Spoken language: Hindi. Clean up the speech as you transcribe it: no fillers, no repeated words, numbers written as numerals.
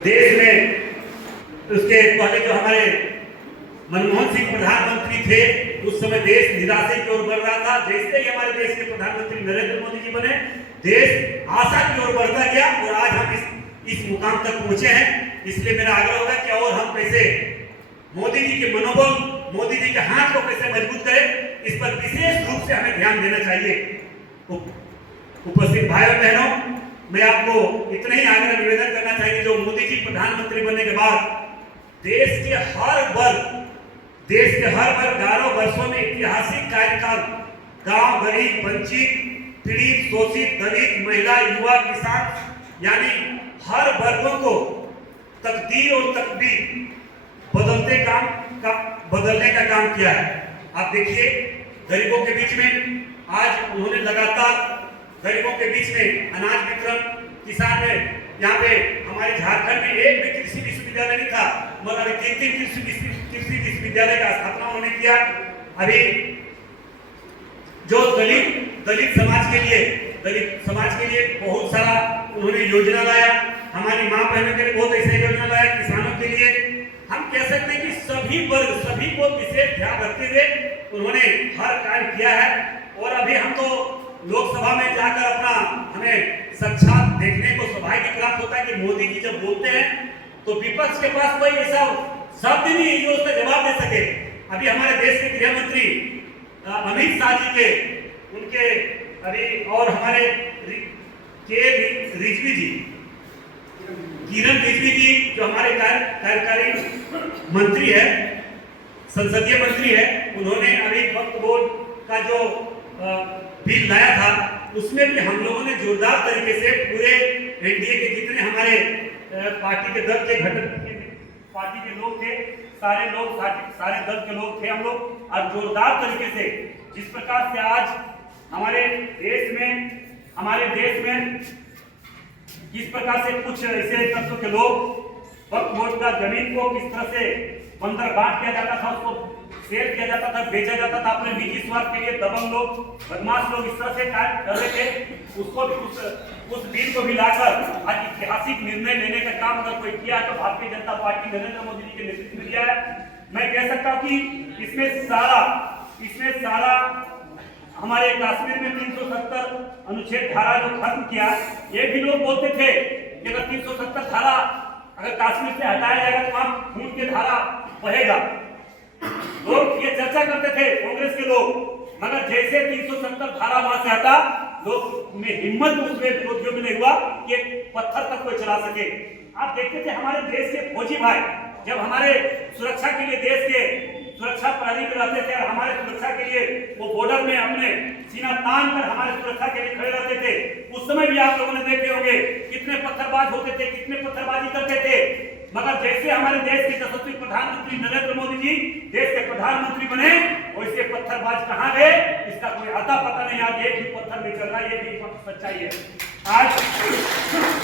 देश में उसके पहले जो हमारे मनमोहन सिंह प्रधानमंत्री थे, उस समय देश निराशा की ओर बढ़ रहा था। जैसे ही हमारे देश के प्रधानमंत्री नरेंद्र मोदी जी बने, देश आशा की ओर बढ़ता गया और आज हम इस मुकाम तक पहुंचे हैं। इसलिए मेरा आग्रह होगा कि और हम कैसे मोदी जी के मनोबल, मोदी जी के हाथ को कैसे मजबूत करें, इस पर विशेष रूप से हमें ध्यान देना चाहिए। उपस्थित भाई और बहनों, मैं आपको इतना ही आग्रह निवेदन करना चाहिए, जो मोदी जी प्रधानमंत्री बनने के बाद देश के हर वर्ग 11 वर्षों में ऐतिहासिक कार्यकाल गांव, गरीब, वंचित, पीड़ित, शोषित, दलित, महिला, युवा, किसान, यानी हर वर्गों को तकदीर और तकदीर बदलने का काम किया है। आप देखिए, गरीबों के बीच में आज उन्होंने लगातार गरीबों के बीच में अनाज वितरण, किसान में यहाँ पे हमारे झारखंड में एक भी कृषि विश्वविद्यालय नहीं था, मगर 3 कृषि विश्वविद्यालय का स्थापना उन्होंने किया। अभी जो दलित समाज के लिए बहुत सारा उन्होंने योजना लाया। हमारी माँ बहनों के लिए बहुत ऐसे योजना लाया। किसानों के लिए हम कह सकते हैं कि सभी को विशेष ध्यान रखते हुए उन्होंने हर कार्य किया है। और अभी हम तो लोकसभा में जाकर अपना हमें साक्षात देखने को सौभाग्य प्राप्त होता है कि मोदी जी जब बोलते हैं तो विपक्ष के पास कोई ऐसा शब्द नहीं है जो उसका जवाब दे सके। अभी हमारे देश के गृह मंत्री अमित शाह जी के उनके अभी और हमारे किरण रिजवी जी जो हमारे कार्यकारी मंत्री है, संसदीय मंत्री है, उन्होंने अभी वक्फ बोर्ड का जो बिल लाया था, उसमें भी हम लोगों ने जोरदार तरीके से पूरे एनडीए के जितने हमारे पार्टी के दल के पार्टी के लोग थे, सारे दल के लोग थे हम लोग, और जोरदार तरीके से जिस प्रकार से आज हमारे देश में किस प्रकार से कुछ ऐसे तत्व के लोग वक्फ बोर्ड का जमीन को किस तरह से बंदर बांट किया जाता था, उसको सेल किया जाता था, बेचा जाता था अपने निजी स्वार्थ के लिए। दबंग लोग, बदमाश लोग इस तरह से कार्य कर रहे थे। उसको भी उस बिल को भी लाकर आज ऐतिहासिक निर्णय लेने का काम अगर कोई किया तो भारतीय जनता पार्टी नरेंद्र मोदी जी के नेतृत्व में किया है। मैं कह सकता हूँ कि इसमें सारा हमारे कश्मीर में 370 अनुच्छेद धारा जो खत्म किया, ये भी लोग बोलते थे कि अगर 370 धारा अगर कश्मीर से हटाया जाएगा तो वहां खून की धारा बहेगा। लोग ये चर्चा करते थे, कांग्रेस के लोग, मगर जैसे 370 धारा वहां से हटा, लोग में हिम्मत उसमें विरोधियों में नहीं हुआ कि पत्थर तक कोई चला सके। आप देखते थे हमारे देश के फौजी भाई जब हमारे सुरक्षा के लिए देश के सुरक्षा प्रहरी में रहते थे और हमारे सुरक्षा के लिए वो बॉर्डर में अपने सीना तान कर हमारे सुरक्षा के लिए खड़े रहते थे, उस समय भी आप लोगों ने देखे होंगे कितने पत्थरबाज होते थे, कितने पत्थरबाजी करते थे। मगर जैसे हमारे देश के यशस्वी प्रधानमंत्री नरेंद्र मोदी जी देश के प्रधानमंत्री बने, वैसे पत्थरबाज कहाँ गए इसका कोई आता पता नहीं। आज एक भी पत्थर नहीं चल रहा, ये भी सच्चाई है। आज